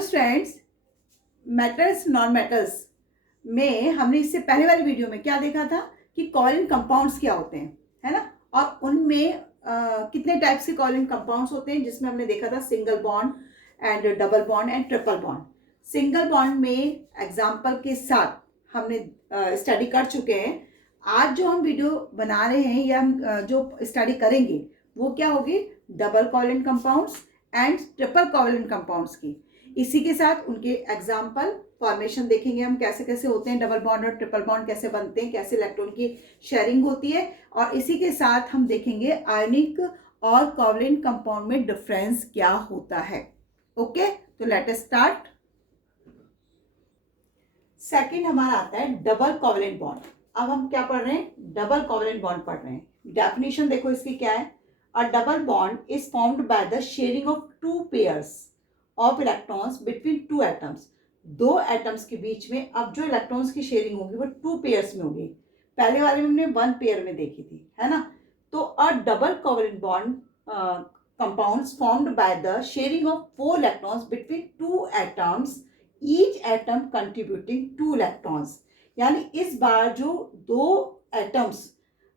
Hello students, metals non metals में हमने इससे पहले वाली वीडियो में क्या देखा था कि कोवैलेंट कंपाउंड्स क्या होते हैं, है ना। और उनमें कितने टाइप्स के कोवैलेंट कंपाउंड्स होते हैं, जिसमें हमने देखा था single bond and double bond and triple bond. Single bond में एग्जांपल के साथ हमने स्टडी कर चुके हैं। आज जो हम वीडियो बना रहे हैं या हम जो स्टडी करेंगे वो क्या होगी, double covalent compounds and triple covalent compounds की। इसी के साथ उनके एग्जाम्पल फॉर्मेशन देखेंगे हम, कैसे कैसे होते हैं डबल बॉन्ड और ट्रिपल बॉन्ड, कैसे बनते हैं, कैसे इलेक्ट्रॉन की शेयरिंग होती है। और इसी के साथ हम देखेंगे आयनिक और कोवैलेंट कंपाउंड में डिफरेंस क्या होता है। ओके, तो लेट अस स्टार्ट। सेकंड हमारा आता है डबल कोवैलेंट बॉन्ड। अब हम क्या पढ़ रहे हैं, डबल कोवैलेंट बॉन्ड पढ़ रहे हैं। डेफिनेशन देखो इसकी क्या है। अ double bond is formed by the sharing of two pairs of electrons between two atoms. दो एटम्स के बीच में अब जो इलेक्ट्रॉन्स की शेयरिंग होगी वो टू पेयर्स में होगी। पहले वाले में हमने वन पेयर में देखी थी, है ना। तो अ double covalent bond compounds formed by the sharing of four electrons between two atoms, each atom contributing two electrons। यानी इस बार जो दो एटम्स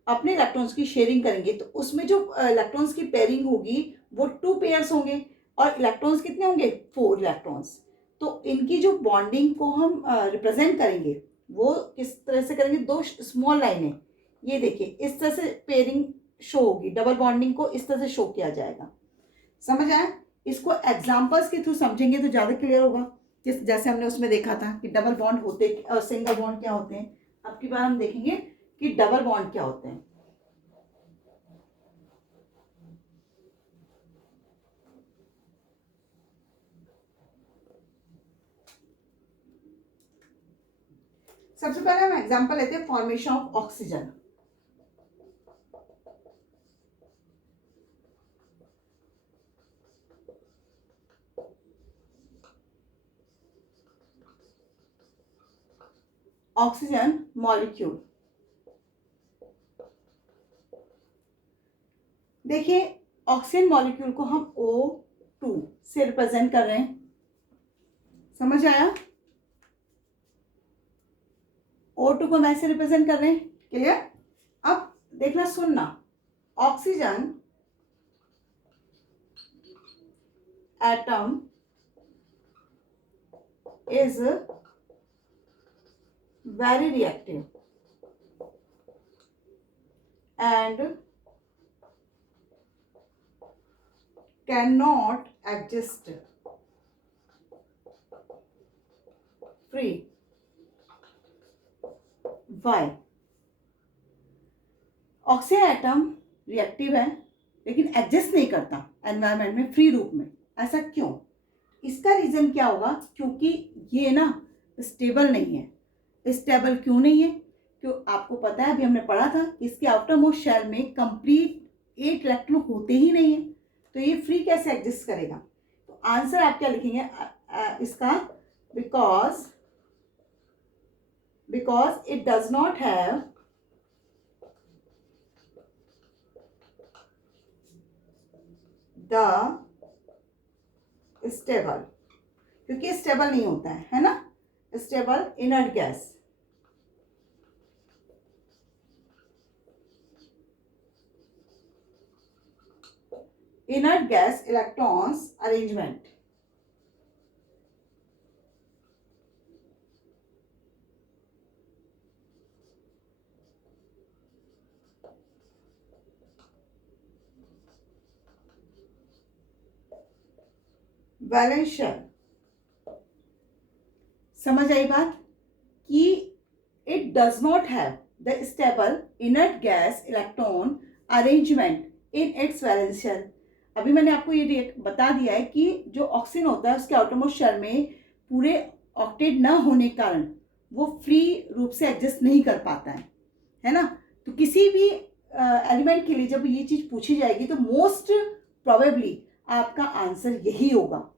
अपने इलेक्ट्रॉन्स की शेयरिंग करेंगे तो उसमें जो इलेक्ट्रॉन्स की पेयरिंग होगी वो टू पेयर्स होंगे और इलेक्ट्रॉन्स कितने होंगे, फोर इलेक्ट्रॉन्स। तो इनकी जो बॉन्डिंग को हम रिप्रेजेंट करेंगे वो किस तरह से करेंगे, दो स्मॉल लाइनें, ये देखिए इस तरह से पेयरिंग शो होगी। डबल बॉन्डिंग को इस तरह से शो किया जाएगा। समझ आया? इसको एग्जांपल्स के थ्रू समझेंगे तो ज़्यादा क्लियर होगा। जैसे हमने उसमें देखा था कि डबल बॉन्ड होते और सिंगल बॉन्ड क्या होते हैं। अब की बार हम देखेंगे कि डबल बॉन्ड क्या होते हैं। सबसे पहले हम एग्जांपल लेते हैं formation of oxygen. Oxygen molecule, देखिए ऑक्सीजन मॉलिक्यूल को हम O2 से रिप्रेजेंट कर रहे हैं। समझ आया? O2 को हम ऐसे रिप्रेजेंट कर रहे हैं। क्लियर? अब देखना सुनना, oxygen atom is very reactive and cannot exist free। Why? Oxygen atom reactive है लेकिन एग्जिस्ट नहीं करता एनवायरनमेंट में फ्री रूप में। ऐसा क्यों? इसका रीजन क्या होगा, क्योंकि ये ना स्टेबल नहीं है। स्टेबल क्यों नहीं है? क्यों आपको पता है, अभी हमने पढ़ा था कि इसके आउटर मोस्ट शेल में कंप्लीट 8 इलेक्ट्रॉन होते ही नहीं है, तो ये फ्री कैसे एग्जिस्ट करेगा? तो आंसर आप क्या लिखेंगे इसका, because it does not have the stable, क्योंकि स्टेबल नहीं होता है ना, stable inert gas. Inert gas electrons arrangement. Valence shell. समझ आई बात कि it does not have the stable inert gas electron arrangement in its valence shell. अभी मैंने आपको ये बता दिया है कि जो ऑक्सीजन होता है उसके आउटरमोस्ट शेल में पूरे ऑक्टेट न होने के कारण वो फ्री रूप से एग्जिस्ट नहीं कर पाता है ना। तो किसी भी एलिमेंट के लिए जब ये चीज़ पूछी जाएगी तो मोस्ट प्रोबेबली आपका आंसर यही होगा।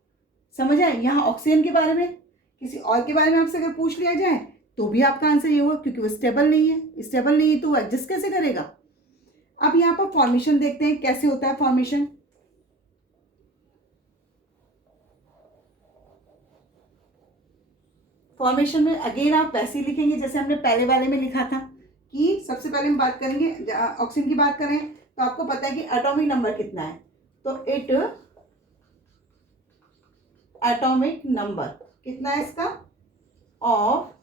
समझ आए? यहाँ ऑक्सीजन के बारे में, किसी और के बारे में आपसे अगर पूछ लिया जाए तो भी आपका आंसर ये होगा, क्योंकि वो स्टेबल नहीं है। स्टेबल नहीं है तो वो एग्जिस्ट कैसे करेगा? अब यहाँ पर फॉर्मेशन देखते हैं कैसे होता है फॉर्मेशन। फॉर्मेशन में अगेन आप वैसे ही लिखेंगे जैसे हमने पहले वाले में लिखा था कि सबसे पहले हम बात करेंगे ऑक्सीजन की बात करें तो आपको पता है कि एटॉमिक नंबर कितना है, तो इट एटॉमिक नंबर कितना है इसका ऑफ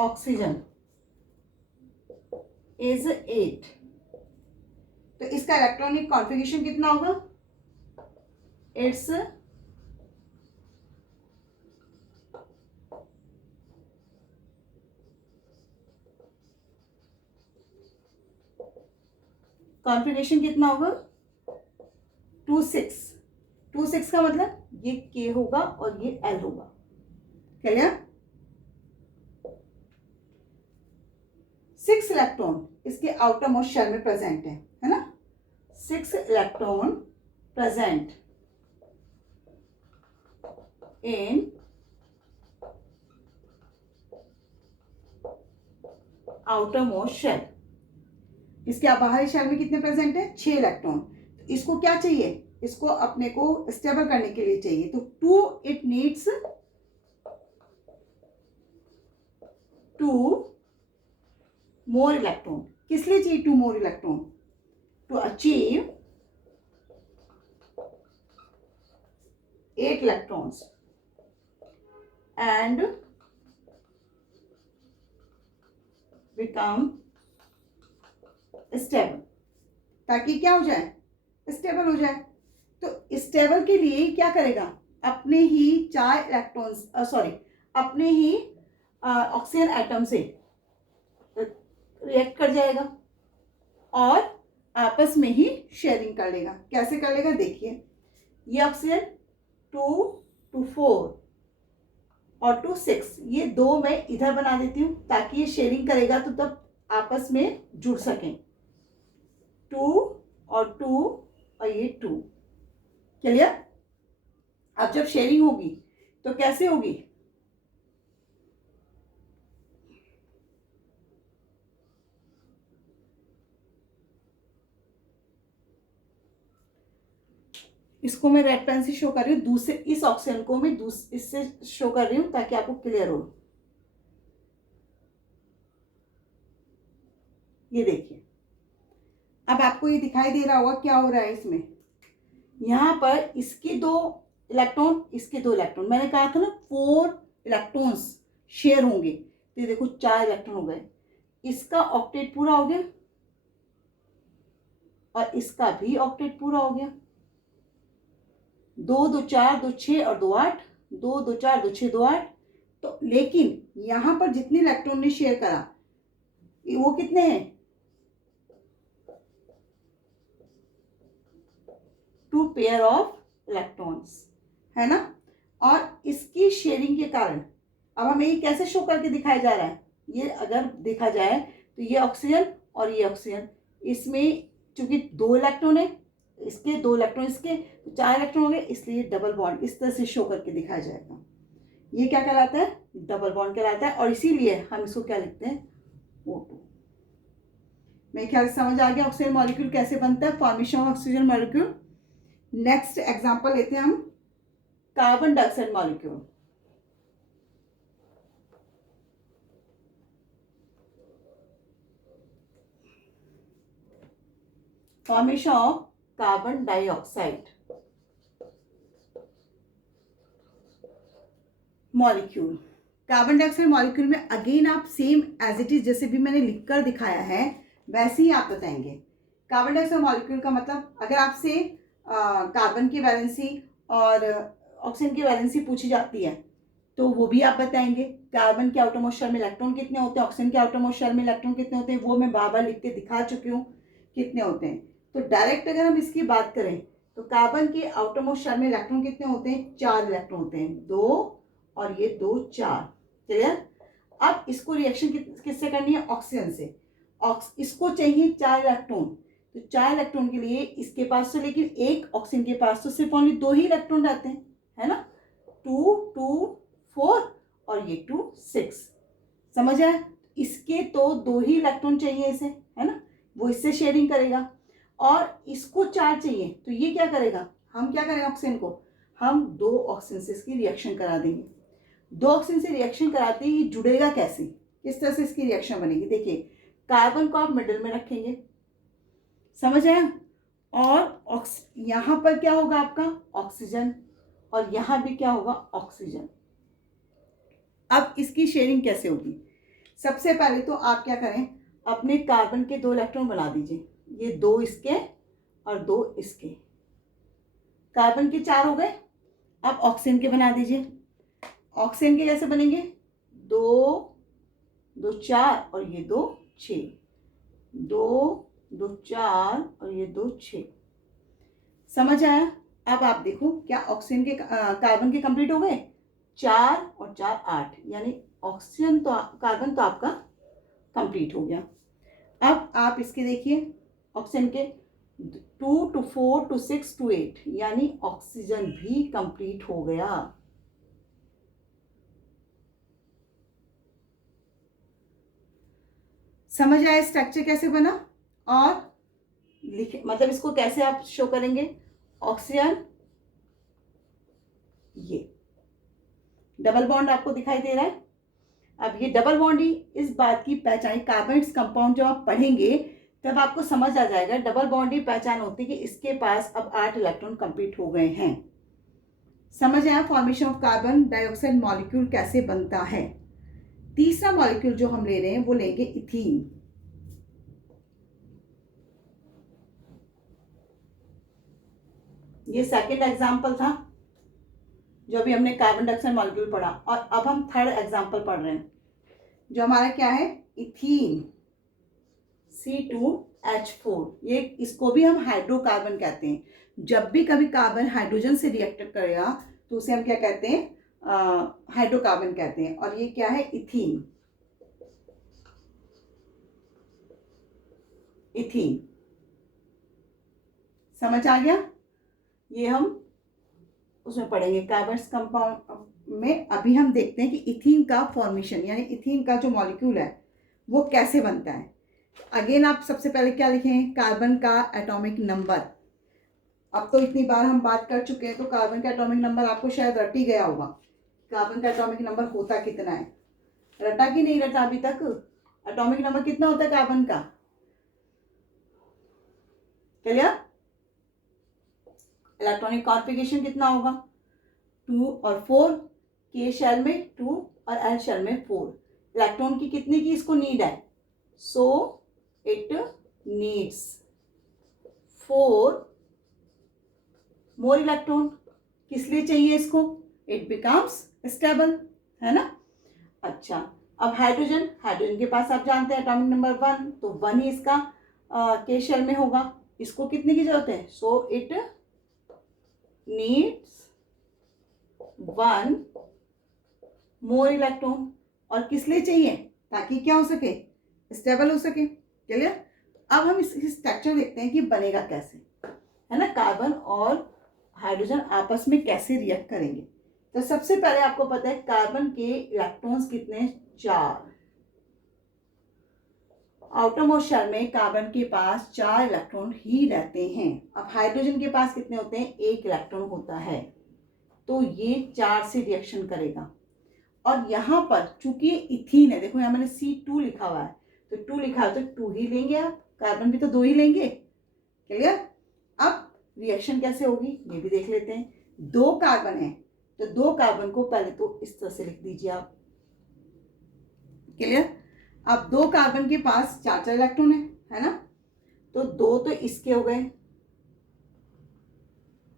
ऑक्सीजन इज 8। तो इसका इलेक्ट्रॉनिक कॉन्फ़िगरेशन कितना होगा, इट्स कॉन्फ़िगरेशन कितना होगा 2 6। 2 6 का मतलब ये K होगा और ये L होगा, क्लियर। 6 इलेक्ट्रॉन इसके आउटर मोस्ट शेल में प्रेजेंट है ना। 6 electron present in outer most shell. इसके बाहरी शेल में कितने प्रेजेंट है, 6 इलेक्ट्रॉन। तो इसको क्या चाहिए, इसको अपने को स्टेबल करने के लिए चाहिए, तो इट नीड्स 2 मोर इलेक्ट्रॉन। किस लिए चाहिए 2 more electron, to achieve 8 electrons and become stable, ताकि क्या हो जाए, स्टेबल हो जाए। तो स्टेबल के लिए क्या करेगा, अपने ही 4 इलेक्ट्रॉन्स अपने ही ऑक्सीजन एटम से रिएक्ट कर जाएगा और आपस में ही शेयरिंग कर लेगा। कैसे कर लेगा, देखिए ये ऑक्सीजन 2 to 4 और 2 6, ये 2 मैं इधर बना देती हूँ ताकि ये शेयरिंग करेगा तो तब आपस में जुड़ सकें। 2 और 2 और ये 2, क्लियर। अब जब शेयरिंग होगी तो कैसे होगी, इसको मैं रेड पेन से शो कर रही हूँ, दूसरे इस ऑक्सीजन को मैं इससे शो कर रही हूँ ताकि आपको क्लियर हो। ये देखिए, अब आपको ये दिखाई दे रहा होगा क्या हो रहा है इसमें। यहाँ पर इसके 2 इलेक्ट्रॉन, इसके 2 इलेक्ट्रॉन, मैंने कहा था ना 4 इलेक्ट्रॉन्स शेयर होंगे, तो ये देखो 4 इलेक्ट्रॉन हो गए। इसका ऑक्टेट पूरा हो गया और इसका भी ऑक्टेट पूरा हो गया। 2 2 4 2 6 और 2 8, 2 2 4 2 6 2 8। तो लेकिन यहाँ पर जितने इलेक्ट्रॉन ने शेयर करा वो कितने हैं, 2 पेयर ऑफ इलेक्ट्रॉन्स, है ना। और इसकी शेयरिंग के कारण अब हमें ये कैसे शो करके दिखाया जा रहा है, ये अगर देखा जाए तो ये ऑक्सीजन और ये ऑक्सीजन, इसमें चूंकि 2 इलेक्ट्रॉन है, इसके 2 इलेक्ट्रॉन, इसके 4 इलेक्ट्रॉन हो गए, इसलिए डबल बॉन्ड इस तरह से शो करके दिखाया जाएगा। ये क्या कहलाता है, डबल बॉन्ड कहलाता है। और इसीलिए हम इसको क्या लिखते हैं, O2। मेरे ख्याल से समझ आ गया ऑक्सीजन मॉलिक्यूल कैसे बनता है, formation of oxygen molecule. Next example लेते हैं हम carbon dioxide molecule. Formation of carbon dioxide molecule. Carbon dioxide molecule में अगेन आप सेम एज इट इज जैसे भी मैंने लिखकर दिखाया है वैसे ही आप बताएंगे। कार्बन डाइऑक्साइड मॉलिक्यूल का मतलब, अगर आपसे कार्बन की वैलेंसी और ऑक्सीजन की वैलेंसी पूछी जाती है तो वो भी आप बताएंगे। कार्बन के आउटर मोस्ट शेल में इलेक्ट्रॉन कितने होते हैं, ऑक्सीजन के आउटर मोस्ट शेल में इलेक्ट्रॉन कितने होते हैं, वो मैं बार बार लिख के दिखा चुकी हूँ कितने होते हैं। तो डायरेक्ट अगर हम इसकी बात करें तो कार्बन के आउटर मोस्ट शेल में इलेक्ट्रॉन कितने होते हैं, 4 इलेक्ट्रॉन होते हैं, 2 और ये 2 4, क्लियर। अब इसको रिएक्शन किससे करनी है, ऑक्सीजन से। इसको चाहिए 4 इलेक्ट्रॉन, तो 4 इलेक्ट्रॉन के लिए इसके पास तो, लेकिन एक ऑक्सीजन के पास तो सिर्फ ओनली 2 ही इलेक्ट्रॉन रहते हैं, है ना। 2 2 4 और ये 2 6, समझ आया। इसके तो 2 ही इलेक्ट्रॉन चाहिए इसे, है ना, वो इससे शेयरिंग करेगा। और इसको 4 चाहिए, तो ये क्या करेगा, हम क्या करेंगे, ऑक्सीजन को हम 2 ऑक्सीजन से इसकी रिएक्शन करा देंगे। दो ऑक्सीजन से रिएक्शन कराते ही जुड़ेगा कैसे, किस तरह से इसकी रिएक्शन बनेगी। देखिए कार्बन को आप मिडिल में रखेंगे, समझ आया, और यहाँ पर क्या होगा आपका ऑक्सीजन, और यहाँ भी क्या होगा ऑक्सीजन। अब इसकी शेयरिंग कैसे होगी, सबसे पहले तो आप क्या करें, अपने कार्बन के 2 इलेक्ट्रॉन बना दीजिए, ये 2 इसके और 2 इसके, कार्बन के 4 हो गए। अब ऑक्सीजन के बना दीजिए, ऑक्सीजन के कैसे बनेंगे, 2 2 4 और ये 2 6, 2 2 4 और ये 2 6, समझ आया। अब आप देखो क्या ऑक्सीजन के कार्बन के कंप्लीट हो गए, 4 और 4 8, यानी ऑक्सीजन तो कार्बन तो आपका कंप्लीट हो गया। अब आप इसके देखिए ऑक्सीजन के 2 to 4 to 6 to 8, यानी ऑक्सीजन भी कंप्लीट हो गया। समझ आया स्ट्रक्चर कैसे बना, और लिखे मतलब इसको कैसे आप शो करेंगे, ऑक्सीजन, ये डबल बॉन्ड आपको दिखाई दे रहा है। अब ये डबल बॉन्ड ही इस बात की पहचान, कार्बन कंपाउंड जब आप पढ़ेंगे तब आपको समझ आ जाएगा, डबल बॉन्ड ही पहचान होती है कि इसके पास अब 8 इलेक्ट्रॉन कंप्लीट हो गए हैं। समझ आया formation of carbon dioxide molecule कैसे बनता है। तीसरा मॉलिक्यूल जो हम ले रहे हैं वो लेंगे इथीन। ये सेकंड एग्जाम्पल था जो अभी हमने कार्बन डाइऑक्साइड मॉलिक्यूल पढ़ा, और अब हम थर्ड एग्जाम्पल पढ़ रहे हैं जो हमारा क्या है, इथीन C2H4। ये इसको भी हम हाइड्रोकार्बन कहते हैं। जब भी कभी कार्बन हाइड्रोजन से रिएक्ट करेगा तो उसे हम क्या कहते हैं, हाइड्रोकार्बन कहते हैं। और ये क्या है, इथीन, इथीन, समझ आ गया। ये हम उसमें पढ़ेंगे कार्बन कंपाउंड में। अभी हम देखते हैं कि इथीन का फॉर्मेशन, यानी इथीन का जो मॉलिक्यूल है वो कैसे बनता है। अगेन आप सबसे पहले क्या लिखें, कार्बन का एटॉमिक नंबर। अब तो इतनी बार हम बात कर चुके हैं तो कार्बन का एटॉमिक नंबर आपको शायद रट ही गया होगा। कार्बन का एटॉमिक नंबर होता कितना है, रटा कि नहीं रटा अभी तक। एटॉमिक नंबर कितना होता है कार्बन का, क्लियर। इलेक्ट्रॉनिक कॉन्फ़िगरेशन कितना होगा, 2 और 4, के शेल में 2 और एल शेल में 4। इलेक्ट्रॉन की कितने की इसको नीड है, so it needs 4 more electron. किस लिए चाहिए इसको, इट बिकम्स स्टेबल, है ना। अच्छा, अब हाइड्रोजन, हाइड्रोजन के पास आप जानते हैं एटॉमिक नंबर 1, तो 1 ही इसका के शेल में होगा। इसको कितने की जरूरत है, so it needs 1 more electron. और किस लिए चाहिए, ताकि क्या हो सके, स्टेबल हो सके, क्लियर। अब हम इस स्ट्रक्चर देखते हैं कि बनेगा कैसे, है ना। कार्बन और हाइड्रोजन आपस में कैसे रिएक्ट करेंगे। तो सबसे पहले आपको पता है कार्बन के इलेक्ट्रॉन्स कितने, 4। आउटरमोस्ट शेल में कार्बन के पास 4 इलेक्ट्रॉन ही रहते हैं। अब हाइड्रोजन के पास कितने होते हैं, 1 इलेक्ट्रॉन होता है। तो ये 4 से रिएक्शन करेगा। और यहाँ पर चूंकि ये इथीन है, देखो यहाँ मैंने C2 लिखा हुआ है, तो 2 लिखा है तो 2 ही लेंगे आप, कार्बन भी तो 2 ही लेंगे, क्लियर। अब रिएक्शन कैसे होगी ये भी देख लेते हैं। 2 कार्बन है तो 2 कार्बन को पहले तो इस तरह से लिख दीजिए आप, क्लियर। अब 2 कार्बन के पास 4 इलेक्ट्रॉन है ना, तो 2 तो इसके हो गए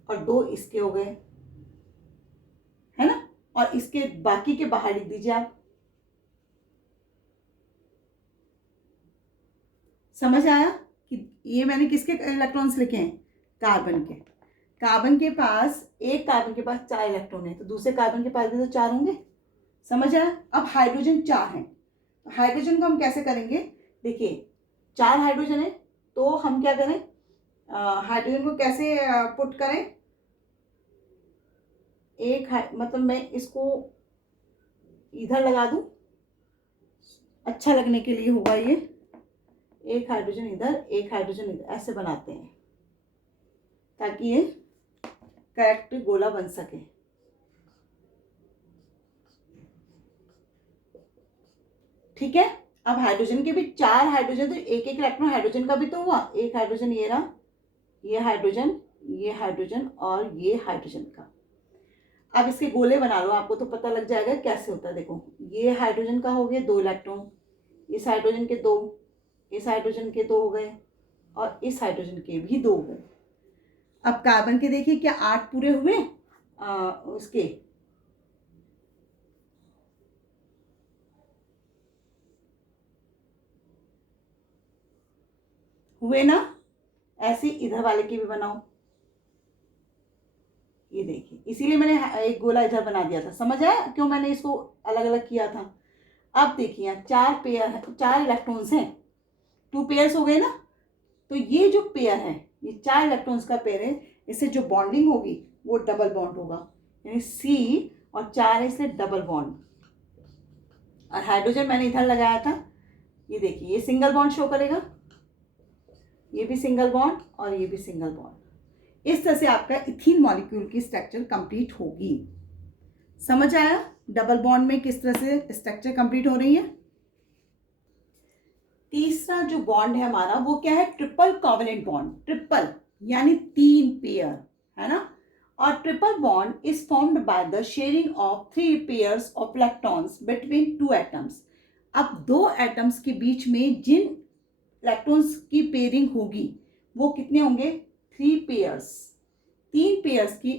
और 2 इसके हो गए, है ना। और इसके बाकी के बाहर लिख दीजिए आप। समझ आया कि ये मैंने किसके इलेक्ट्रॉन्स लिखे हैं, कार्बन के। कार्बन के पास, एक कार्बन के पास 4 इलेक्ट्रॉन है तो दूसरे कार्बन के पास भी तो 4 होंगे, समझ आया। अब हाइड्रोजन 4 है, तो हाइड्रोजन को हम कैसे करेंगे, देखिए 4 हाइड्रोजन है तो हम क्या करें, हाइड्रोजन को कैसे पुट करें, मतलब मैं इसको इधर लगा दूं, अच्छा लगने के लिए होगा ये, एक हाइड्रोजन इधर एक हाइड्रोजन इधर, ऐसे बनाते हैं ताकि ये करेक्ट गोला बन सके। ठीक है। अब हाइड्रोजन के भी 4 हाइड्रोजन, तो एक एक इलेक्ट्रॉन हाइड्रोजन का भी तो हुआ, एक हाइड्रोजन ये रहा, ये हाइड्रोजन, ये हाइड्रोजन और ये हाइड्रोजन का। अब इसके गोले बना लो, आपको तो पता लग जाएगा कैसे होता है। देखो ये हाइड्रोजन का हो गया 2 इलेक्ट्रॉन, इस हाइड्रोजन के 2, इस हाइड्रोजन के 2 हो गए और इस हाइड्रोजन के भी 2 हो गए। अब कार्बन के देखिए क्या 8 पूरे हुए उसके, हुए ना। ऐसे इधर वाले की भी बनाओ, ये देखिए, इसीलिए मैंने एक गोला इधर बना दिया था, समझ आया क्यों मैंने इसको अलग अलग किया था। अब देखिए 4 पेयर है, 4 इलेक्ट्रॉन्स हैं, 2 पेयर्स हो गए ना। तो ये जो पेयर है, ये 4 इलेक्ट्रॉन्स का पेयर है, इससे जो बॉन्डिंग होगी वो डबल बॉन्ड होगा, यानी C और 4 है इसलिए डबल बॉन्ड। और हाइड्रोजन मैंने इधर लगाया था, ये देखिए ये सिंगल बॉन्ड शो करेगा, ये भी सिंगल बॉन्ड और ये भी सिंगल बॉन्ड। इस तरह से आपका इथीन मॉलिक्यूल की स्ट्रक्चर कंप्लीट होगी। समझ आया डबल बॉन्ड में किस तरह से स्ट्रक्चर कंप्लीट हो रही है। तीसरा जो बॉन्ड है हमारा वो क्या है, ट्रिपल कोवेलेंट बॉन्ड। ट्रिपल यानी 3 पेयर, है ना। और triple bond is formed by the sharing of 3 pairs of electrons between 2 atoms. अब 2 एटम्स के बीच में जिन इलेक्ट्रॉन्स की पेयरिंग होगी वो कितने होंगे, 3 पेयर्स, 3 पेयर्स की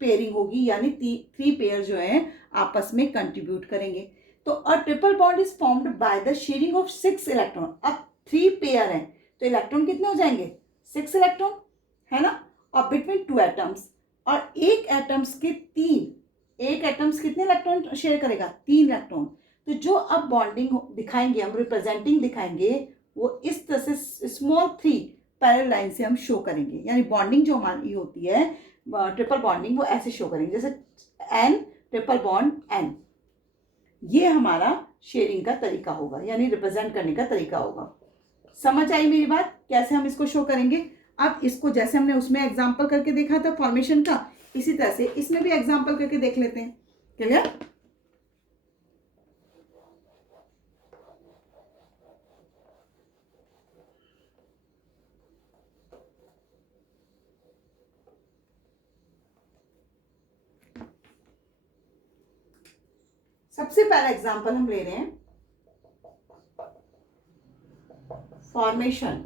पेयरिंग होगी, यानी 3 पेयर जो है आपस में कंट्रीब्यूट करेंगे। तो a triple bond is formed by the sharing of 6 electron. अब 3 पेयर हैं तो इलेक्ट्रॉन कितने हो जाएंगे, 6 इलेक्ट्रॉन, है ना। और बिटवीन 2 एटम्स, और एक एटम्स के 3, एक एटम्स कितने इलेक्ट्रॉन शेयर करेगा, 3 इलेक्ट्रॉन। तो जो अब बॉन्डिंग दिखाएंगे हम, रिप्रेजेंटिंग दिखाएंगे, वो इस तरह से स्मॉल 3 पैरेलल लाइन से हम शो करेंगे, यानी बॉन्डिंग जो हमारी होती है ट्रिपल बॉन्डिंग वो ऐसे शो करेंगे, जैसे N ट्रिपल बॉन्ड N। ये हमारा शेयरिंग का तरीका होगा, यानी रिप्रेजेंट करने का तरीका होगा। समझ आई मेरी बात, कैसे हम इसको शो करेंगे। अब इसको जैसे हमने उसमें एग्जांपल करके देखा था फॉर्मेशन का, इसी तरह से इसमें भी एग्जांपल करके देख लेते हैं। क्लियर। सबसे पहला एग्जांपल हम ले रहे हैं formation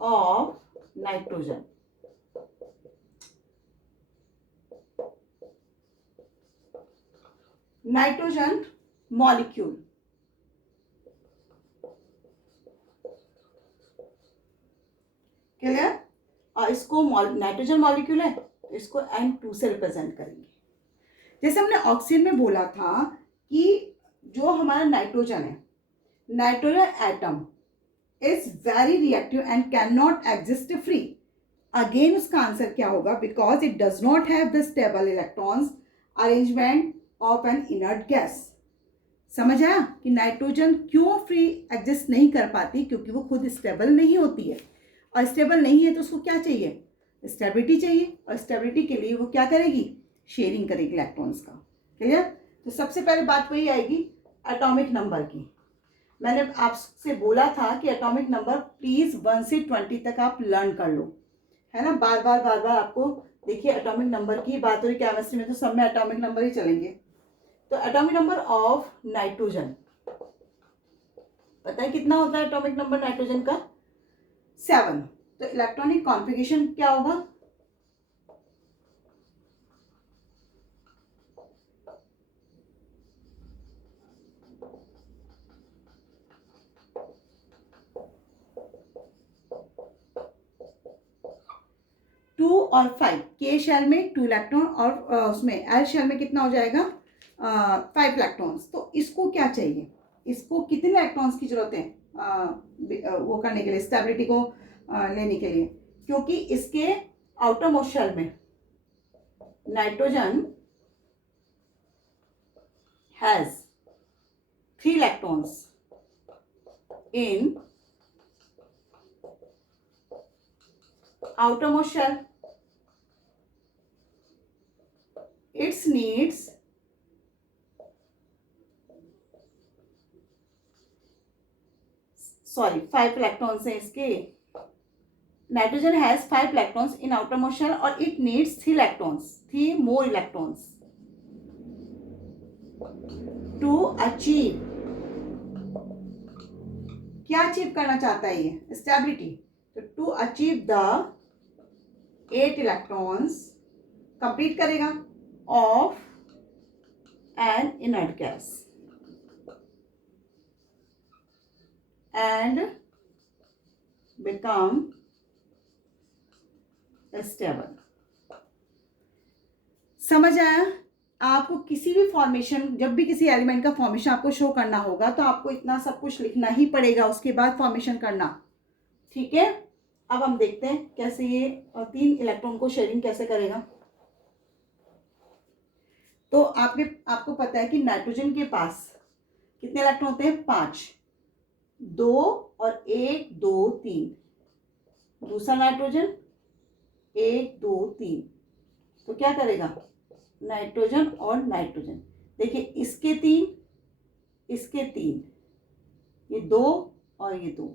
of nitrogen. Nitrogen molecule, clear. और इसको नाइट्रोजन मॉलिक्यूल है तो इसको N2 से रिप्रेजेंट करेंगे। जैसे हमने ऑक्सीजन में बोला था कि जो हमारा नाइट्रोजन है, nitrogen atom is very reactive and can not exist free. Again उसका आंसर क्या होगा, because it does not have the stable electrons arrangement of an inert gas. समझ आया कि नाइट्रोजन क्यों फ्री एग्जिस्ट नहीं कर पाती, क्योंकि वो खुद स्टेबल नहीं होती है, और स्टेबल नहीं है तो उसको क्या चाहिए, स्टेबिलिटी चाहिए, और स्टेबिलिटी के लिए वो क्या करेगी, शेयरिंग करेगी इलेक्ट्रॉन्स का। क्लियर। तो सबसे पहले बात वही आएगी एटॉमिक नंबर की। मैंने आपसे बोला था कि एटॉमिक नंबर प्लीज 1 से 20 तक आप लर्न कर लो, है ना। बार बार आपको देखिए एटॉमिक नंबर की बात हो रही, केमिस्ट्री में तो सब में एटॉमिक नंबर ही चलेंगे। तो एटॉमिक नंबर ऑफ नाइट्रोजन पता है कितना होता है, एटॉमिक नंबर नाइट्रोजन का 7। तो इलेक्ट्रॉनिक कॉन्फ़िगरेशन क्या होगा, टू और 5। के शेल में 2 इलेक्ट्रॉन और उसमें एल शेल में कितना हो जाएगा 5 इलेक्ट्रॉन्स। तो इसको क्या चाहिए, इसको कितने इलेक्ट्रॉन्स की जरूरत है वो करने के लिए, स्टेबिलिटी को लेने के लिए, क्योंकि इसके आउटर मोस्ट शेल में nitrogen has 3 electrons in outermost shell. It needs sorry 5 electrons हैं इसके. Nitrogen has 5 electrons in outermost shell और it needs 3 electrons, 3 more electrons to achieve. क्या अचीव करना चाहता है ये? स्टेबिलिटी. तो to achieve the 8 electrons complete करेगा of an inert gas and become stable. समझ आया? आपको किसी भी फॉर्मेशन, जब भी किसी एलिमेंट का फॉर्मेशन आपको शो करना होगा तो आपको इतना सब कुछ लिखना ही पड़ेगा, उसके बाद फॉर्मेशन करना. ठीक है. अब हम देखते हैं कैसे ये 3 इलेक्ट्रॉन को शेयरिंग कैसे करेगा. तो आपको पता है कि नाइट्रोजन के पास कितने इलेक्ट्रॉन होते हैं? 5. 2 और 1 2 3. दूसरा नाइट्रोजन 1 2 3. तो क्या करेगा? नाइट्रोजन और नाइट्रोजन. देखिए इसके 3, इसके 3, ये 2 और ये 2.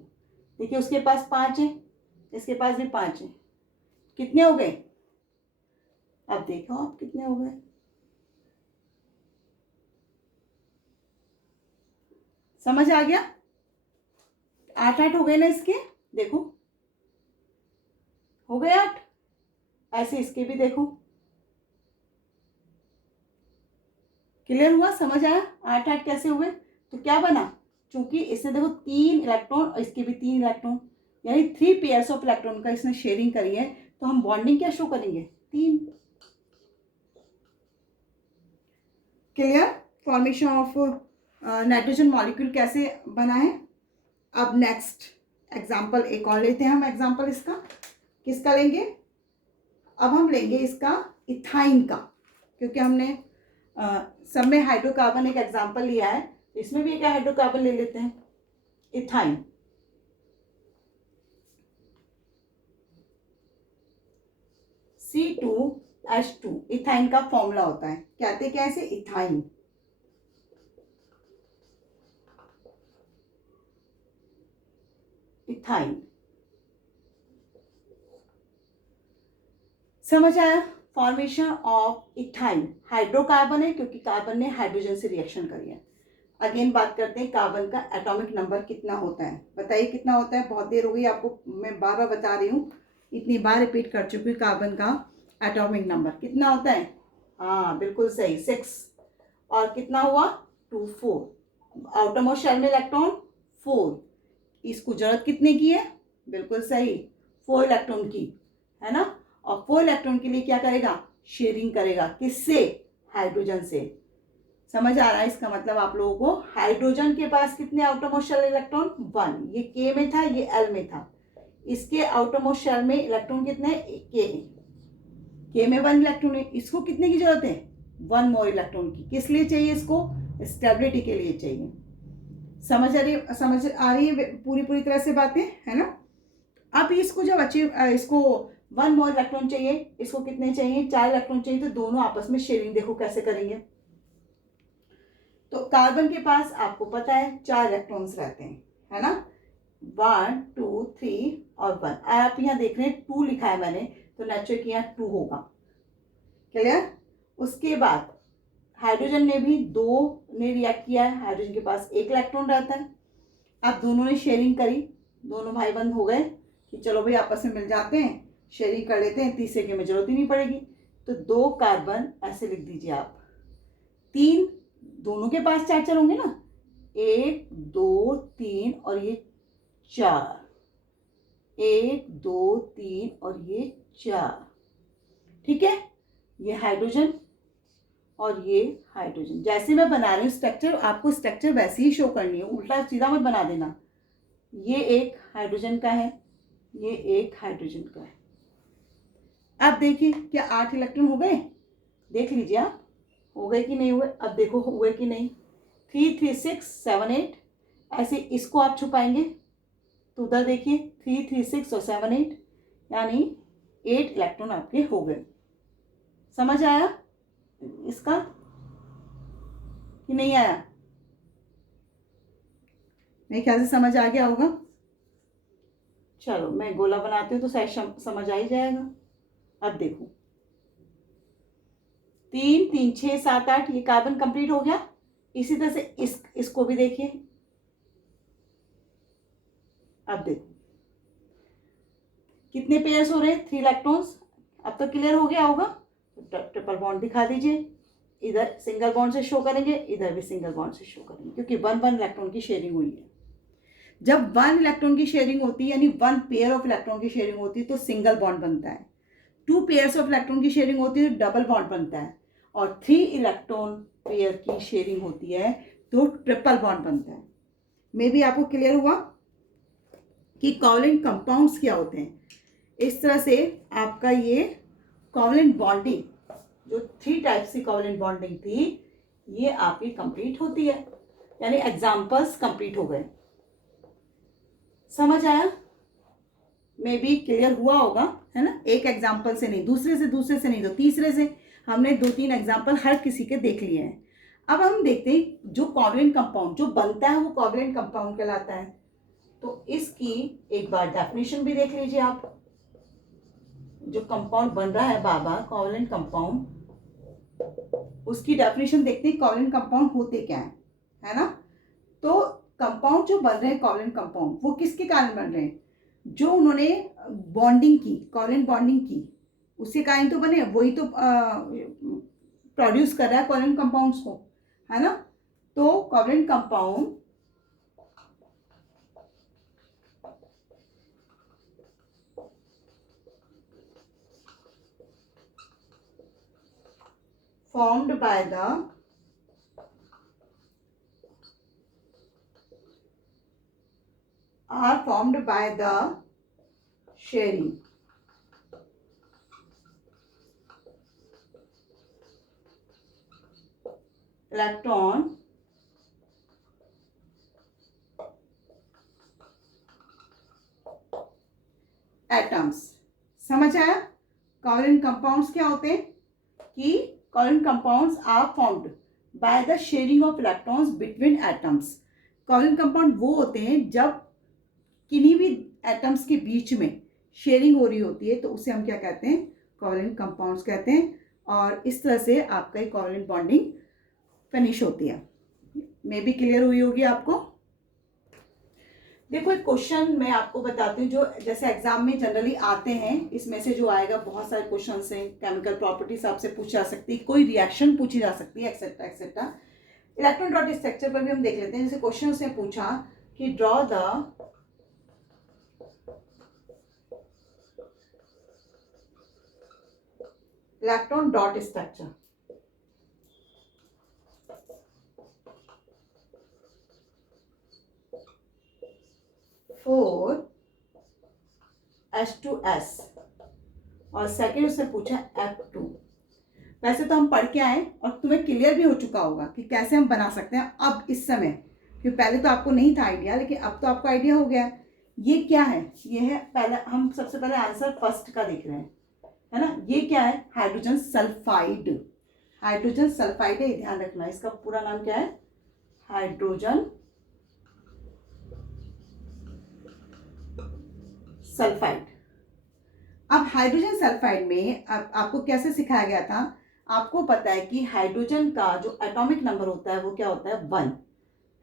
देखिए उसके पास 5 है, इसके पास भी 5 है. कितने हो गए? अब देखो आप कितने हो गए. समझ आ गया? 8 हो गए ना इसके. देखो हो गए 8. ऐसे इसके भी देखो. क्लियर हुआ? समझ आया? 8 कैसे हुए? तो क्या बना? क्योंकि इसने देखो 3 इलेक्ट्रॉन और इसके भी 3 इलेक्ट्रॉन, यानी 3 पेयर्स ऑफ इलेक्ट्रॉन का इसने शेयरिंग करी है. तो हम बॉन्डिंग क्या शो करेंगे? 3. Clear? Formation of nitrogen molecule कैसे बना है. अब नेक्स्ट एग्जाम्पल एक और लेते हैं हम. एग्जाम्पल इसका किसका लेंगे? अब हम लेंगे इसका इथाइन का, क्योंकि हमने सब में हाइड्रोकार्बन एक एग्जाम्पल लिया है, तो इसमें भी एक हाइड्रोकार्बन ले लेते हैं. इथाइन. C2H2 इथाइन का फॉर्मूला होता है. कहते हैं कैसे? इथाइन. इथाइन. समझ आया? Formation of ethyne. हाइड्रोकार्बन है क्योंकि कार्बन ने हाइड्रोजन से रिएक्शन करी है. अगेन बात करते हैं कार्बन का एटॉमिक नंबर कितना होता है. बताइए कितना होता है? बहुत देर हो गई आपको, मैं बार बार बता रही हूँ, इतनी बार रिपीट कर चुकी हूँ. कार्बन का एटॉमिक नंबर कितना होता है? हाँ बिल्कुल सही, 6. और कितना हुआ? 2 4. आउटरमोस्ट शेल में इलेक्ट्रॉन 4. इसको जरूरत कितने की है? बिल्कुल सही, 4 इलेक्ट्रॉन की है ना. और 4 इलेक्ट्रॉन के लिए क्या करेगा? शेयरिंग करेगा. किससे? हाइड्रोजन से. समझ आ रहा है? इसका मतलब आप लोगों को हाइड्रोजन के पास कितने आउटरमोस्ट शेल इलेक्ट्रॉन? 1. ये के में था, ये एल में था. इसके आउटरमोस्ट शेल में इलेक्ट्रॉन कितने? के में 1 इलेक्ट्रॉन है. इसको कितने की जरूरत है? 1 मोर इलेक्ट्रॉन की. किस लिए चाहिए इसको? स्टेबिलिटी के लिए चाहिए. समझ आ रही है पूरी तरह से बातें, है ना. अब इसको जब इसको 1 मोर इलेक्ट्रॉन चाहिए, इसको कितने चाहिए? 4 इलेक्ट्रॉन चाहिए. तो दोनों आपस में शेयरिंग देखो कैसे करेंगे. तो कार्बन के पास आपको पता है 4 इलेक्ट्रॉन्स रहते हैं, है ना. 1 2 3 और 1. आप यहाँ देख रहे हैं 2 लिखा है मैंने, तो नेचुरल की यहाँ 2 होगा. क्लियर? उसके बाद हाइड्रोजन ने भी 2 ने रिएक्ट किया है. हाइड्रोजन के पास 1 इलेक्ट्रॉन रहता है. अब दोनों ने शेयरिंग करी, दोनों भाई बंद हो गए कि चलो भाई आपस में मिल जाते हैं, शेयरिंग कर लेते हैं, तीसरे की हमें जरूरत ही नहीं पड़ेगी. तो 2 कार्बन ऐसे लिख दीजिए आप. 3, दोनों के पास 4 होंगे ना. 1 2 3 और ये 4. 1 2 3 और ये 4. ठीक है. ये हाइड्रोजन और ये हाइड्रोजन. जैसे मैं बना रही हूँ स्ट्रक्चर, आपको स्ट्रक्चर वैसे ही शो करनी है, उल्टा सीधा मत बना देना. ये एक हाइड्रोजन का है, ये एक हाइड्रोजन का है. अब देखिए क्या 8 इलेक्ट्रॉन हो गए? देख लीजिए आप, हो गए कि नहीं हुए. अब देखो हुए कि नहीं. 3 3 6 7 8. ऐसे इसको आप छुपाएंगे तो उधर देखिए 3 3 6 और 7 8, यानी 8 इलेक्ट्रॉन आपके हो गए. समझ आया इसका कि नहीं आया? मेरे ख्याल से समझ आ गया होगा. चलो मैं गोला बनाती हूँ तो शायद समझ आ ही जाएगा। अब देखो 3 3 6 7 8, ये कार्बन कंप्लीट हो गया। इसी तरह से इसको भी देखिए। अब देखो कितने पेयर्स हो रहे हैं, 3 इलेक्ट्रॉन्स। अब तो क्लियर हो गया होगा। तो ट्रिपल बॉन्ड दिखा दीजिए। इधर सिंगल बॉन्ड से शो करेंगे, इधर भी सिंगल बॉन्ड से शो करेंगे, क्योंकि 1 इलेक्ट्रॉन की शेयरिंग हुई है। जब 1 इलेक्ट्रॉन की शेयरिंग होती है, यानी 1 पेयर ऑफ इलेक्ट्रॉन की शेयरिंग होती है, तो सिंगल बॉन्ड बनता है। 2 पेयर्स ऑफ इलेक्ट्रॉन की शेयरिंग होती है तो डबल बॉन्ड बनता है। और 3 इलेक्ट्रॉन पेयर की शेयरिंग होती है तो ट्रिपल बॉन्ड बनता है। मे बी आपको क्लियर हुआ कि कोवलेंट कंपाउंड्स क्या होते हैं। इस तरह से आपका ये कोवलेंट बॉन्डिंग, जो 3 टाइप्स की कोवलेंट बॉन्डिंग थी, ये आपकी कंप्लीट होती है। यानी एग्जाम्पल्स कंप्लीट हो गए। समझ आया? मे बी क्लियर हुआ होगा, है ना। एक एग्जाम्पल से नहीं, दूसरे से नहीं, तो तीसरे से हमने 2-3 एग्जाम्पल हर किसी के देख लिए हैं। अब हम देखते हैं जो कोवलेंट कंपाउंड जो बनता है वो कोवलेंट कंपाउंड कहलाता है। तो इसकी एक बार डेफिनेशन भी देख लीजिए आप। जो कंपाउंड बन रहा है बाबा कोवलेंट कंपाउंड, उसकी डेफिनेशन देखते हैं कोवलेंट कंपाउंड होते क्या है ना। तो कंपाउंड जो बन रहे हैं कोवलेंट कंपाउंड, वो किसके कारण बन रहे हैं, जो उन्होंने बॉन्डिंग की, कोवलेंट बॉन्डिंग की, उसके कारण तो बने। वही तो प्रोड्यूस कर रहा है कोवलेंट कंपाउंड्स को, है ना। तो covalent compound formed by the sharing electron atoms। समझ आया? कोवलेंट कंपाउंड्स क्या होते हैं कि covalent compounds are formed by the sharing of electrons between atoms. Covalent compound वो होते हैं जब किन्हीं भी एटम्स के बीच में शेयरिंग हो रही होती है, तो उसे हम क्या कहते हैं, कोवलेंट कंपाउंड्स कहते हैं। और इस तरह से आपका कोवलेंट बॉन्डिंग फिनिश होती है। मे बी क्लियर हुई होगी आपको। देखो एक क्वेश्चन मैं आपको बताती हूँ जो जैसे एग्जाम में जनरली आते हैं। इसमें से जो आएगा, बहुत सारे क्वेश्चन हैं। केमिकल प्रॉपर्टीज आपसे पूछी जा सकती है, कोई रिएक्शन पूछी जा सकती है, etcetera etcetera. Electron dot structure पर भी हम देख लेते हैं। जैसे क्वेश्चन उसने पूछा कि draw the electron dot structure for H2S और सेकेंड उसने पूछा F2। वैसे तो हम पढ़ के आए और तुम्हें क्लियर भी हो चुका होगा कि कैसे हम बना सकते हैं अब इस समय, क्योंकि पहले तो आपको नहीं था आइडिया, लेकिन अब तो आपको आइडिया हो गया। ये क्या है, ये है पहले, हम सबसे पहले आंसर फर्स्ट का देख रहे हैं, है ना। ये क्या है, हाइड्रोजन सल्फाइड। हाइड्रोजन सल्फाइड है, ध्यान रखना। इसका पूरा नाम क्या है, हाइड्रोजन सल्फाइड। अब हाइड्रोजन सल्फाइड में आपको कैसे सिखाया गया था, आपको पता है कि हाइड्रोजन का जो एटॉमिक नंबर होता है वो क्या होता है, 1,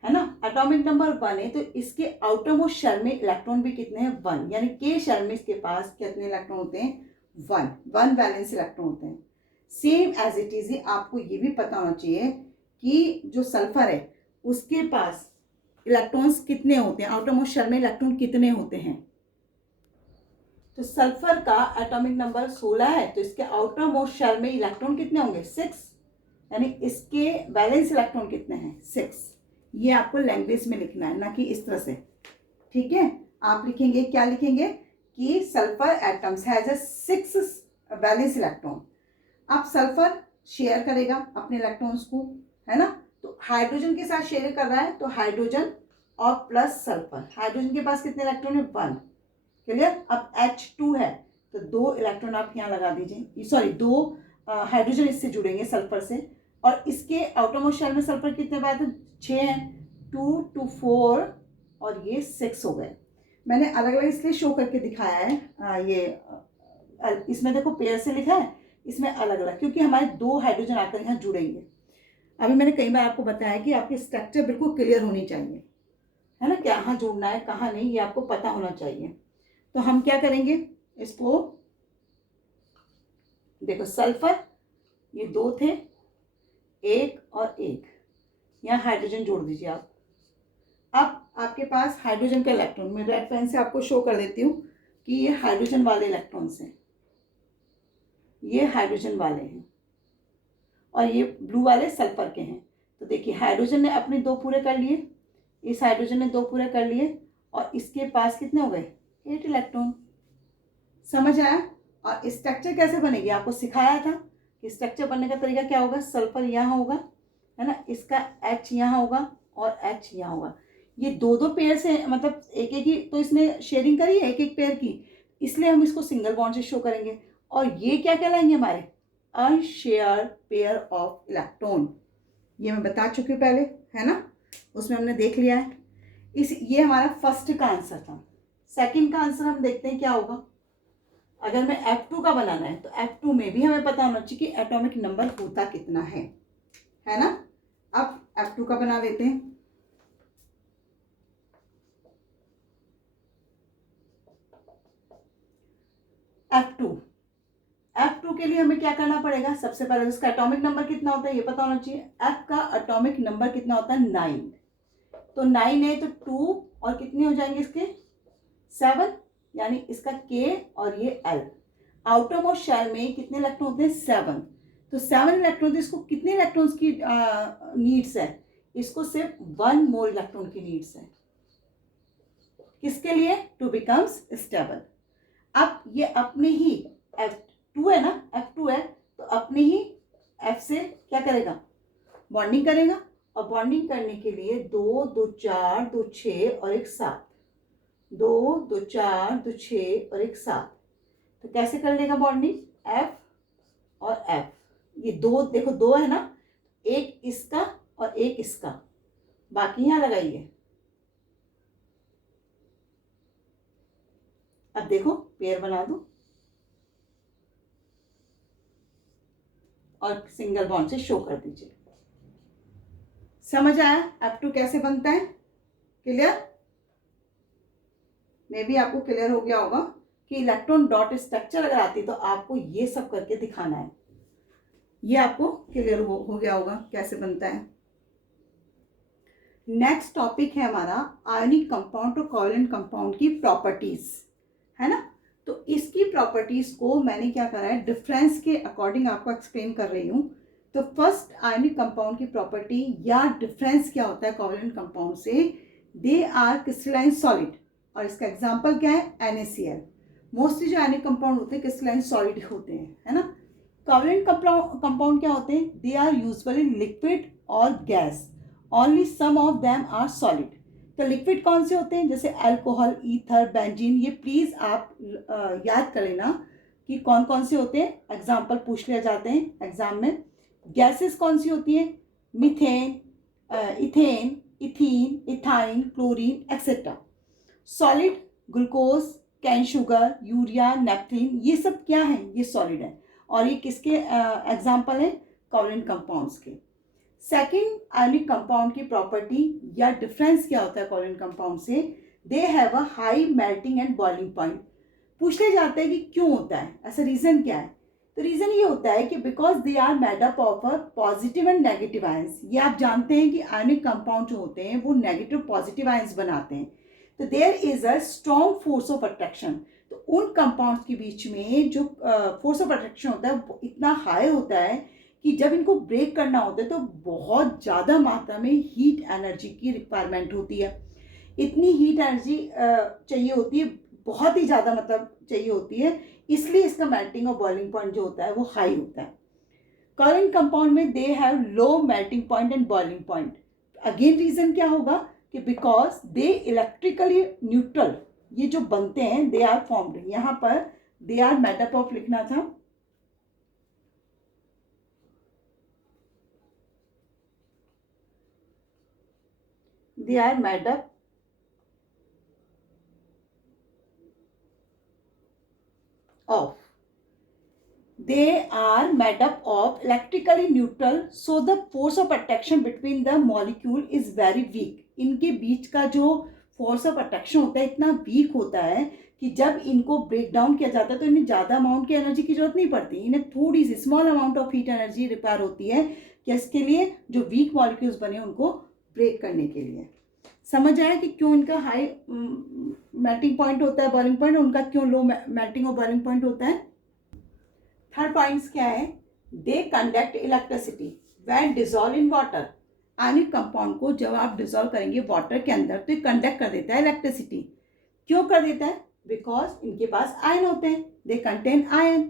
है ना। एटॉमिक नंबर 1 है, तो इसके आउटर मोस्ट शेल में इलेक्ट्रॉन भी कितने हैं, 1। यानी के शेल में इसके पास कितने इलेक्ट्रॉन होते हैं, 1 वैलेंस इलेक्ट्रॉन होते हैं। सेम एज इट इज आपको ये भी पता होना चाहिए कि जो सल्फर है उसके पास इलेक्ट्रॉन्स कितने होते हैं, आउटर मोस्ट शेल में इलेक्ट्रॉन कितने होते हैं। तो सल्फर का एटॉमिक नंबर 16 है, तो इसके आउटर मोस्ट शेल में इलेक्ट्रॉन कितने होंगे, 6। यानी इसके वैलेंस इलेक्ट्रॉन कितने हैं, 6। ये आपको लैंग्वेज में लिखना है, ना कि इस तरह से, ठीक है। आप लिखेंगे, क्या लिखेंगे कि sulphur atoms has 6 valence electron. अब सल्फर शेयर करेगा अपने इलेक्ट्रॉन्स को, है ना। तो हाइड्रोजन के साथ शेयर कर रहा है, तो हाइड्रोजन और प्लस सल्फर। हाइड्रोजन के पास कितने इलेक्ट्रॉन है, 1। क्लियर। अब H2 है, तो 2 इलेक्ट्रॉन आप यहाँ लगा दीजिए, सॉरी 2 हाइड्रोजन इससे जुड़ेंगे सल्फर से। और इसके आउटर मोस्ट शेल में सल्फर कितने पाए थे, 6 हैं, 2 2 4 और ये 6 हो गए। मैंने अलग अलग इसलिए शो करके दिखाया है। इसमें देखो पेयर से लिखा है, इसमें अलग अलग, क्योंकि हमारे दो हाइड्रोजन आकर यहाँ जुड़ेंगे। अभी मैंने कई बार आपको बताया कि आपकी स्ट्रक्चर बिल्कुल क्लियर होनी चाहिए, है ना, कहाँ जोड़ना है कहाँ नहीं, ये आपको पता होना चाहिए। तो हम क्या करेंगे, इसको देखो सल्फर ये दो थे, एक और एक, यहाँ हाइड्रोजन जोड़ दीजिए आप। अब आपके पास हाइड्रोजन का इलेक्ट्रॉन, मैं रेड पेन से आपको शो कर देती हूँ कि ये हाइड्रोजन वाले इलेक्ट्रॉन्स हैं, ये हाइड्रोजन वाले हैं और ये ब्लू वाले सल्फर के हैं। तो देखिए हाइड्रोजन ने अपने दो पूरे कर लिए, इस हाइड्रोजन ने दो पूरे कर लिए, और इसके पास कितने हो गए, 8 इलेक्ट्रॉन। समझ आया। और स्ट्रक्चर कैसे बनेगी आपको सिखाया था कि स्ट्रक्चर बनने का तरीका क्या होगा, सल्फर यहाँ होगा, है ना, इसका H यहाँ होगा और H यहाँ होगा। ये दो दो पेयर से, मतलब एक एक ही तो इसने शेयरिंग करी है एक एक पेयर की, इसलिए हम इसको सिंगल बॉन्ड से शो करेंगे। और ये क्या कहलाएंगे, हमारे अनशेयर पेयर ऑफ इलेक्ट्रॉन। ये मैं बता चुकी हूँ पहले, है ना, उसमें हमने देख लिया है। ये हमारा फर्स्ट का आंसर था। सेकंड का आंसर हम देखते हैं क्या होगा। अगर मैं F2 का बनाना है तो F2 में भी हमें पता होना चाहिए कि एटॉमिक नंबर होता कितना है ना। अब F2 का बना लेते हैं। F2 के लिए हमें क्या करना पड़ेगा, सबसे पहले उसका एटॉमिक नंबर कितना होता है ये पता होना चाहिए। F का एटॉमिक नंबर कितना होता है, 9। तो 9 है तो 2 और कितने हो जाएंगे इसके, 7, यानी इसका K और ये L। आउटर मोस्ट शेल में कितने इलेक्ट्रॉन होते हैं, 7। तो 7 इलेक्ट्रॉन, तो इसको कितने इलेक्ट्रॉन्स की नीड्स है, इसको सिर्फ 1 मोर इलेक्ट्रॉन की नीड्स है। किसके लिए, टू बिकम्स स्टेबल। अब ये अपने ही F2 है ना, F2 है तो अपने ही F से क्या करेगा, बॉन्डिंग करेगा। और बॉन्डिंग करने के लिए 2 2 4 2 6 और एक 7, 2 2 4 2 6 और एक 7। तो कैसे कर लेगा बॉन्डिंग, F और F, ये दो देखो दो है ना, एक इसका और एक इसका, बाकी यहाँ लगाइए। अब देखो पेयर बना दो और सिंगल बॉन्ड से शो कर दीजिए। समझ आया F2 कैसे बनता है, क्लियर। मे भी आपको क्लियर हो गया होगा कि इलेक्ट्रॉन डॉट स्ट्रक्चर अगर आती तो आपको ये सब करके दिखाना है। ये आपको क्लियर हो गया होगा कैसे बनता है। नेक्स्ट टॉपिक है हमारा आयनिक कंपाउंड और कोवैलेंट कंपाउंड की प्रॉपर्टीज, है ना। तो इसकी प्रॉपर्टीज को मैंने क्या करा है, डिफरेंस के अकॉर्डिंग आपको एक्सप्लेन कर रही हूँ। तो फर्स्ट आयनिक कंपाउंड की प्रॉपर्टी या डिफरेंस क्या होता है कोवैलेंट कंपाउंड से, दे आर क्रिस्टलाइन सॉलिड, और इसका एग्जांपल क्या है, NaCl। मोस्टली जो आयनिक कंपाउंड होते हैं क्रिस्टलाइन सॉलिड होते हैं, है ना। कोवैलेंट कंपाउंड क्या होते हैं, दे आर यूजुअली लिक्विड और gas, only some of them are solid. तो लिक्विड कौन से होते हैं, जैसे अल्कोहल, ईथर, बेंजीन, ये प्लीज आप याद कर लेना कि कौन कौन से होते हैं, एग्जाम्पल पूछ लिया जाते हैं एग्जाम में। गैसेस कौन सी होती है, methane, ethane, ethene, ethyne, chlorine etcetera. Solid glucose, cane sugar, urea, naphthalene, ये सब क्या है, ये सॉलिड है। और ये किसके एग्जाम्पल है, कोवैलेंट कंपाउंड्स के। सेकेंड आयनिक कंपाउंड की प्रॉपर्टी या डिफरेंस क्या होता है कोवैलेंट कंपाउंड से, they have a high melting and boiling point. पूछने जाते हैं कि क्यों होता है, ऐसा रीजन क्या है। तो रीजन ये होता है कि because they are made up of a positive and negative ions. ये आप जानते हैं कि आयनिक कंपाउंड जो होते हैं वो नेगेटिव पॉजिटिव आयंस बनाते हैं। तो there is a strong force of attraction. तो उन कंपाउंड्स के बीच में जो फोर्स ऑफ अट्रैक्शन होता है वो इतना हाई होता है कि जब इनको ब्रेक करना होता है तो बहुत ज़्यादा मात्रा में हीट एनर्जी की रिक्वायरमेंट होती है। इतनी हीट एनर्जी चाहिए होती है, बहुत ही ज़्यादा मतलब चाहिए होती है, इसलिए इसका मेल्टिंग और बॉइलिंग पॉइंट जो होता है वो हाई होता है। कोवैलेंट कंपाउंड में they have low melting point and boiling point. Again reason क्या होगा कि बिकॉज दे इलेक्ट्रिकली न्यूट्रल, ये जो बनते हैं दे आर फॉर्म्ड, यहाँ पर they are made up of लिखना था, they are made up they are made up of electrically neutral, so the force of attraction between the molecule is very weak. इनके बीच का जो फोर्स ऑफ अट्रैक्शन होता है इतना वीक होता है कि जब इनको ब्रेक डाउन किया जाता है तो इन्हें ज़्यादा अमाउंट की एनर्जी की जरूरत नहीं पड़ती, इन्हें थोड़ी सी small amount of heat energy require होती है कि इसके लिए जो वीक मॉलिक्यूल्स बने उनको ब्रेक करने के लिए। समझ आया कि क्यों इनका हाई मेल्टिंग पॉइंट होता है, बॉइलिंग पॉइंट, उनका क्यों लो मेल्टिंग और बॉइलिंग पॉइंट होता है। थर्ड पॉइंट्स क्या है, they conduct electricity when dissolve in water. Ionic compound को जब आप डिजोल्व करेंगे वाटर के अंदर तो ये कंडक्ट कर देता है इलेक्ट्रिसिटी। क्यों कर देता है, बिकॉज इनके पास आयन होते हैं, दे कंटेन आयन।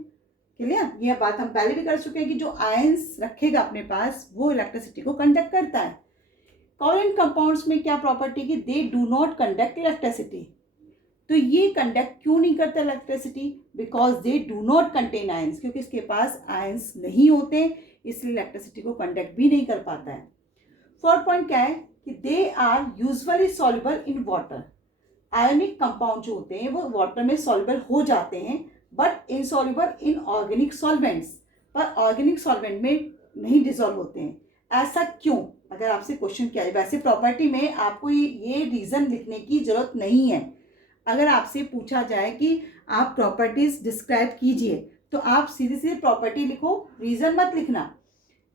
क्लियर, यह बात हम पहले भी कर चुके हैं कि जो आयंस रखेगा अपने पास वो इलेक्ट्रिसिटी को कंडक्ट करता है। कोवेलेंट कंपाउंड्स में क्या प्रॉपर्टी की, they do not conduct electricity. तो ये कंडक्ट क्यों नहीं करता electricity, because they do not contain ions, क्योंकि इसके पास आयंस नहीं होते इसलिए इलेक्ट्रिसिटी को कंडक्ट भी नहीं कर पाता है। फोर्थ पॉइंट क्या है कि they are usually soluble in water. Ionic compound जो होते हैं वो वाटर में सॉल्युबल हो जाते हैं but insoluble in organic solvents, पर ऑर्गेनिक सॉल्वेंट में नहीं डिजोल्व होते हैं। ऐसा क्यों, अगर आपसे क्वेश्चन किया जाए, वैसे प्रॉपर्टी में आपको ये रीज़न लिखने की जरूरत नहीं है। अगर आपसे पूछा जाए कि आप प्रॉपर्टीज डिस्क्राइब कीजिए तो आप सीधे सीधे प्रॉपर्टी लिखो, रीज़न मत लिखना,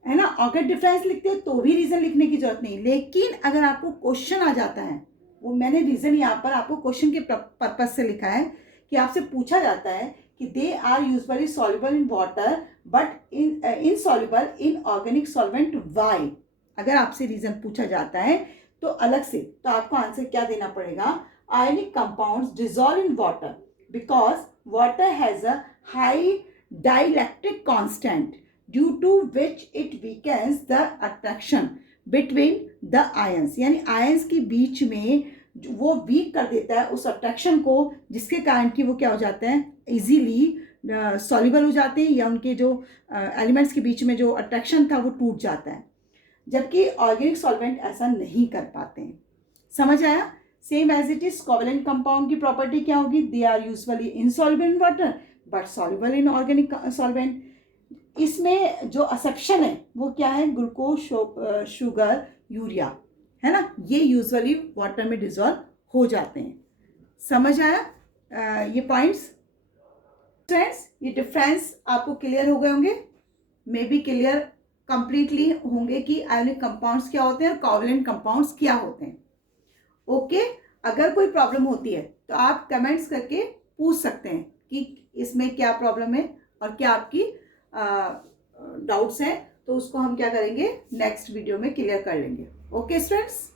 है ना। अगर डिफरेंस लिखते हो तो भी रीज़न लिखने की जरूरत नहीं, लेकिन अगर आपको क्वेश्चन आ जाता है, वो मैंने रीज़न यहाँ पर आपको क्वेश्चन के पर्पज से लिखा है कि आपसे पूछा जाता है कि they are usually soluble in water but insoluble in organic solvent, why. अगर आपसे रीज़न पूछा जाता है तो अलग से, तो आपको आंसर क्या देना पड़ेगा, ionic compounds dissolve in water because water has a high dielectric constant due to which it weakens the attraction between the ions। यानी आयंस के बीच में वो वीक कर देता है उस अट्रैक्शन को, जिसके कारण कि वो क्या हो जाते हैं, इजीली सॉल्युबल हो जाते हैं या उनके जो एलिमेंट्स के बीच में जो अट्रैक्शन था वो टूट जाता है, जबकि ऑर्गेनिक सॉल्वेंट ऐसा नहीं कर पाते हैं। समझ आया। Same as it is covalent compound की प्रॉपर्टी क्या होगी, they are usually insoluble in water but soluble in organic solvent. इसमें जो एक्सेप्शन है वो क्या है, ग्लूकोज, शुगर, यूरिया, है ना, ये यूजुअली वाटर में डिजोल्व हो जाते हैं। समझ आया ये पॉइंट्स। फ्रेंड्स, ये डिफरेंस आपको क्लियर हो गए होंगे, मे बी क्लियर कंप्लीटली होंगे कि आयोनिक कंपाउंड्स क्या होते हैं और कोवेलेंट कंपाउंड्स क्या होते हैं। ओके, अगर कोई प्रॉब्लम होती है तो आप कमेंट्स करके पूछ सकते हैं कि इसमें क्या प्रॉब्लम है और क्या आपकी डाउट्स हैं, तो उसको हम क्या करेंगे, नेक्स्ट वीडियो में क्लियर कर लेंगे। Okay students.